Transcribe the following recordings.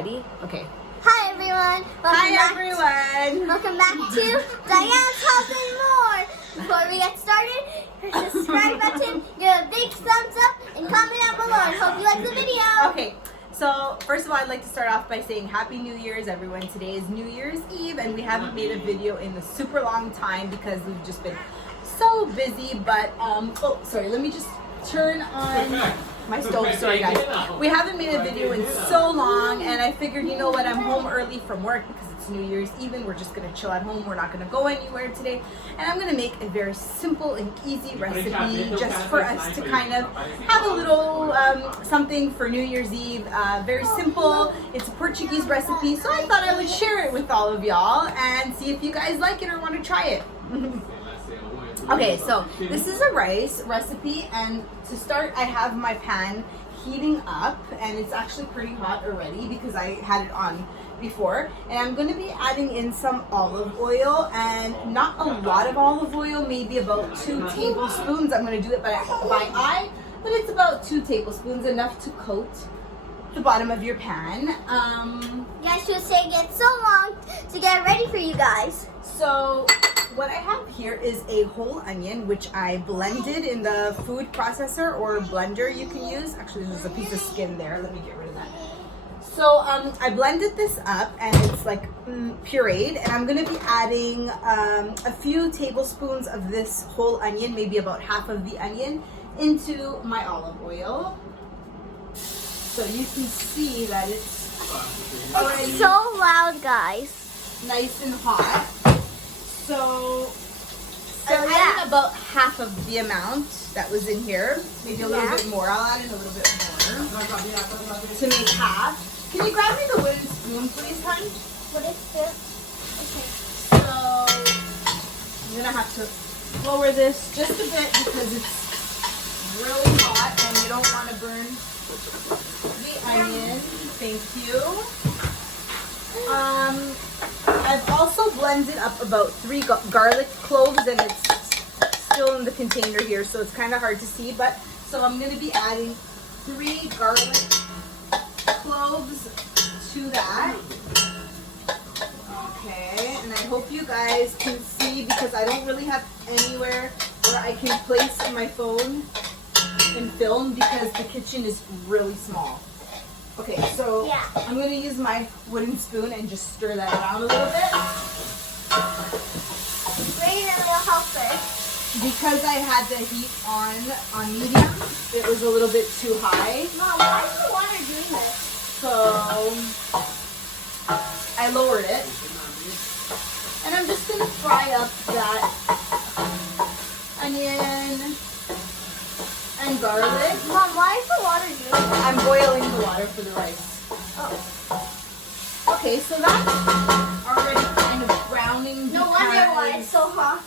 Ready? Okay. Hi everyone. Welcome back to Diane's House and More. Before we get started, hit the subscribe button, give a big thumbs up, and comment down below. I hope you like the video. Okay. So first of all, I'd like to start off by saying Happy New Year's, everyone. Today is New Year's Eve, and we haven't made a video in a super long time because we've just been so busy. But oh, sorry. Let me just turn on my stove. Sorry, guys. We haven't made a video in so long, and I figured, you know what? I'm home early from work because it's New Year's Eve, and we're just gonna chill at home. We're not gonna go anywhere today, and I'm gonna make a very simple and easy recipe just for us to kind of have a little something for New Year's Eve. Very simple. It's a Portuguese recipe, so I thought I would share it with all of y'all and see if you guys like it or want to try it. Okay, so this is a rice recipe, and to start I have my pan heating up, and it's actually pretty hot already because I had it on before, and I'm going to be adding in some olive oil, and not a lot of olive oil, maybe about 2 tablespoons. I'm going to do it by eye, but it's about 2 tablespoons, enough to coat the bottom of your pan. You guys should say it gets so long to get ready for you guys. So what I have here is a whole onion, which I blended in the food processor or blender you can use. Actually, there's a piece of skin there. Let me get rid of that. So I blended this up, and it's like pureed, and I'm going to be adding a few tablespoons of this whole onion, maybe about half of the onion, into my olive oil. So you can see that it's already so loud, guys. nice and hot. So I'm adding about half of the amount that was in here, maybe a little bit more. I'll add in a little bit more to make half. Can you grab me the wooden spoon, please, hon? What is this? So I'm gonna have to lower this just a bit because it's really hot and you don't want to burn the onion. Thank you. I've also blended up about 3 garlic cloves, and it's still in the container here, so it's kind of hard to see. But so I'm going to be adding 3 garlic cloves to that. Okay, and I hope you guys can see because I don't really have anywhere where I can place my phone and film because the kitchen is really small. Okay, so I'm going to use my wooden spoon and just stir that around a little bit. Bring it a little helper. Because I had the heat on medium, it was a little bit too high. Mom, why is the water doing this? So I lowered it. And I'm just going to fry up that onion and garlic. Mom, why is the water doing this? I'm boiling the water for the rice. Oh. Okay, so that's already kind of browning. No wonder why it's so hot.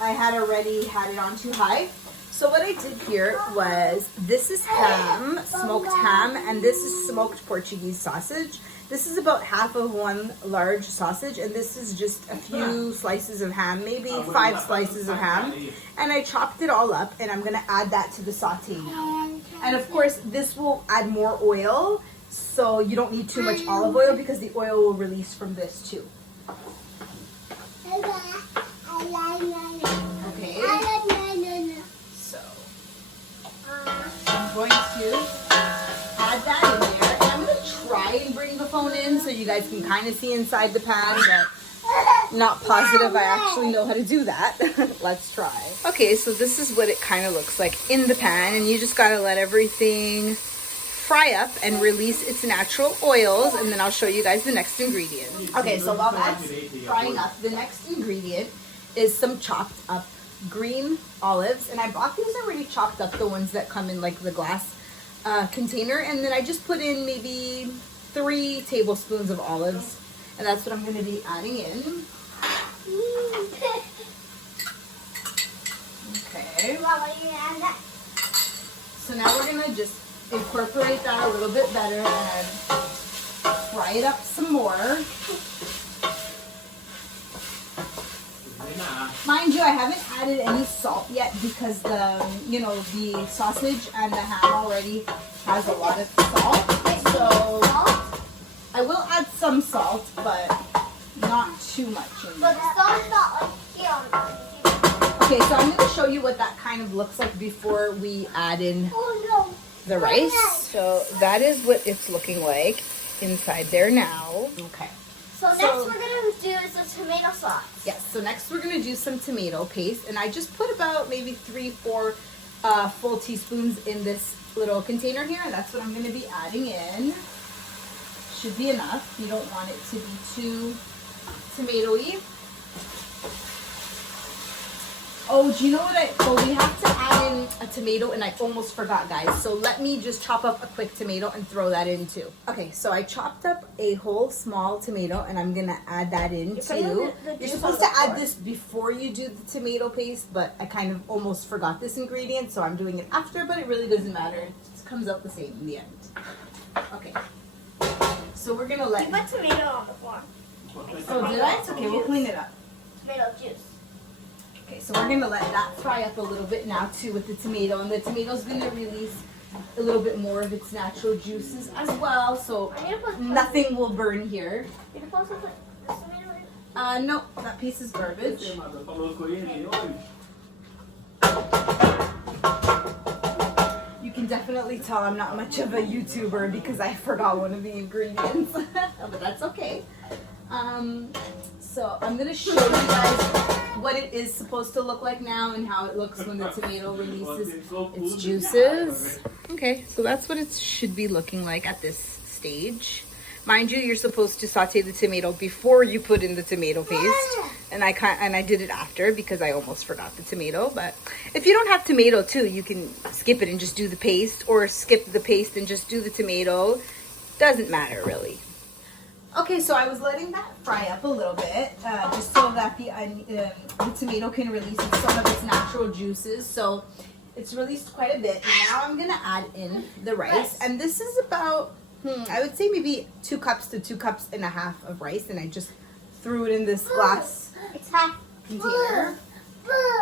I had already had it on too high. So what I did here was, this is ham, smoked ham, and this is smoked Portuguese sausage. This is about half of 1 large sausage, and this is just a few slices of ham, maybe 5 slices of ham. And I chopped it all up, and I'm going to add that to the saute now. And of course, this will add more oil, so you don't need too much olive oil because the oil will release from this too. Okay. So I'm going to add that in there, and I'm going to try and bring the phone in so you guys can kind of see inside the pan, but not positive I actually know how to do that. Let's try. Okay, so this is what it kind of looks like in the pan, and you just got to let everything fry up and release its natural oils, and then I'll show you guys the next ingredient. Okay, so while that's frying up, the next ingredient is some chopped up green olives, and I bought these already chopped up, the ones that come in like the glass container, and then I just put in maybe 3 tablespoons of olives, and that's what I'm going to be adding in. Okay. So now we're going to just incorporate that a little bit better and fry it up some more. Mind you, I haven't added any salt yet because the sausage and the ham already has a lot of salt. So add some salt, but not too much in But there. the salt's not like here on the Okay, so I'm going to show you what that kind of looks like before we add in Oh no. the rice. So that is what it's looking like inside there now. Okay. So next we're gonna do is the tomato sauce. Yes, so next we're going to do some tomato paste, and I just put about maybe 3-4 full teaspoons in this little container here, and that's what I'm going to be adding in. Should be enough. You don't want it to be too tomatoey. Oh, do you know what we have to add in a tomato, and I almost forgot, guys. So let me just chop up a quick tomato and throw that in too. Okay, so I chopped up a whole small tomato, and I'm gonna add that in too. You're supposed to add this before you do the tomato paste, but I kind of almost forgot this ingredient, so I'm doing it after, but it really doesn't matter. It just comes out the same in the end. Okay. So we're gonna let... Keep my tomato on the floor. Oh, did I? It's okay, we'll clean it up. Tomato juice. Okay, so we're gonna let that fry up a little bit now too with the tomato, and the tomato's gonna release a little bit more of its natural juices as well, so I need to put nothing will burn here. You're supposed to put this tomato in? No, that piece is garbage. You can definitely tell I'm not much of a YouTuber because I forgot one of the ingredients, but that's okay. So I'm gonna show you guys what it is supposed to look like now and how it looks when the tomato releases its juices. Okay, so that's what it should be looking like at this stage. Mind you, you're supposed to saute the tomato before you put in the tomato paste, and I did it after because I almost forgot the tomato. But if you don't have tomato too, you can skip it and just do the paste, or skip the paste and just do the tomato. Doesn't matter really. Okay, so I was letting that fry up a little bit, just so that the tomato can release some of its natural juices. So it's released quite a bit. Now I'm gonna add in the rice, and this is about, I would say maybe 2 cups to 2.5 cups of rice, and I just threw it in this glass container.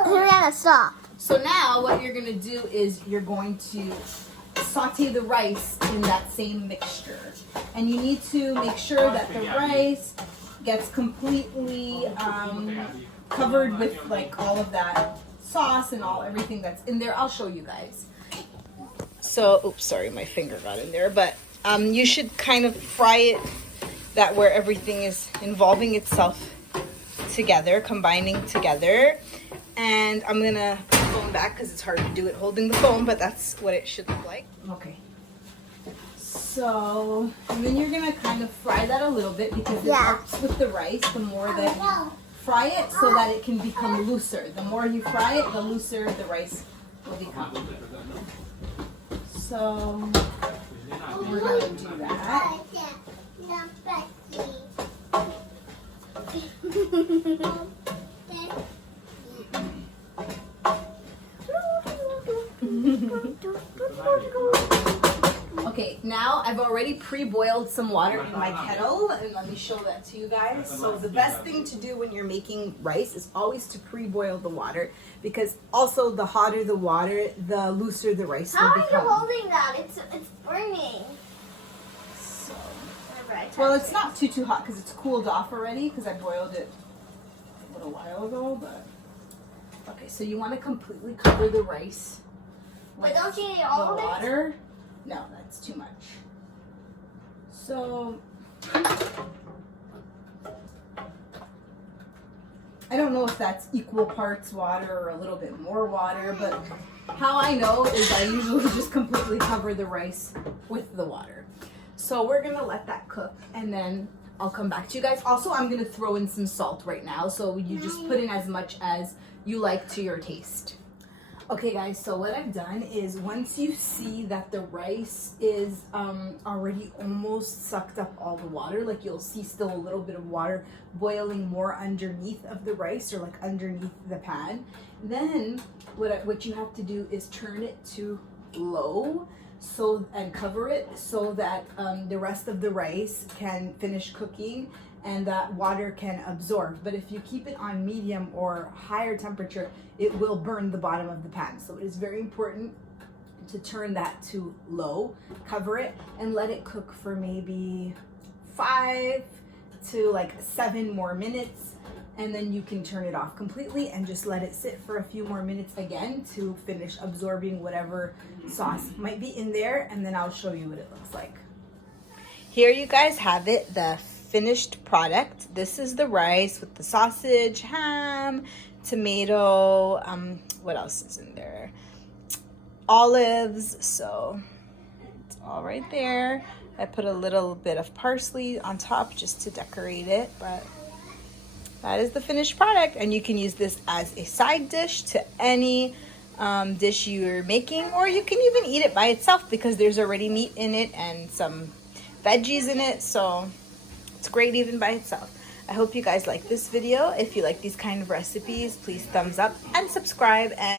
We're gonna stop. So now what you're gonna do is you're going to saute the rice in that same mixture, and you need to make sure that the rice gets completely covered with like all of that sauce and everything that's in there. I'll show you guys. So, oops, sorry, my finger got in there, but you should kind of fry it that where everything is involving itself together, combining together. And I'm gonna put the phone back because it's hard to do it holding the phone, but that's what it should look like. Okay. So, and then you're gonna kind of fry that a little bit because it helps with the rice. The more that you fry it, so that it can become looser. The more you fry it, the looser the rice will become. So, we're gonna do that. Okay, now I've already pre-boiled some water in my kettle, and let me show that to you guys. So the best thing to do when you're making rice is always to pre-boil the water, because also the hotter the water, the looser the rice will become. How are you holding that? It's burning. So, well, it's not too hot because it's cooled off already because I boiled it a little while ago, but okay, so you want to completely cover the rice. But don't you need all of it? Water? No, that's too much. So I don't know if that's equal parts water or a little bit more water, but how I know is I usually just completely cover the rice with the water. So we're gonna let that cook, and then I'll come back to you guys. Also, I'm gonna throw in some salt right now, so you just put in as much as you like to your taste. Okay guys, so what I've done is once you see that the rice is already almost sucked up all the water, like you'll see still a little bit of water boiling more underneath of the rice or like underneath the pan, then what you have to do is turn it to low and cover it so that the rest of the rice can finish cooking and that water can absorb. But if you keep it on medium or higher temperature, it will burn the bottom of the pan. So it is very important to turn that to low, cover it, and let it cook for maybe 5 to like 7 more minutes, and then you can turn it off completely and just let it sit for a few more minutes again to finish absorbing whatever sauce might be in there, and then I'll show you what it looks like. Here you guys have it, the finished product. This is the rice with the sausage, ham, tomato, what else is in there? Olives, so it's all right there. I put a little bit of parsley on top just to decorate it, but that is the finished product, and you can use this as a side dish to any dish you're making, or you can even eat it by itself because there's already meat in it and some veggies in it, so it's great even by itself. I hope you guys like this video. If you like these kind of recipes, please thumbs up and subscribe. And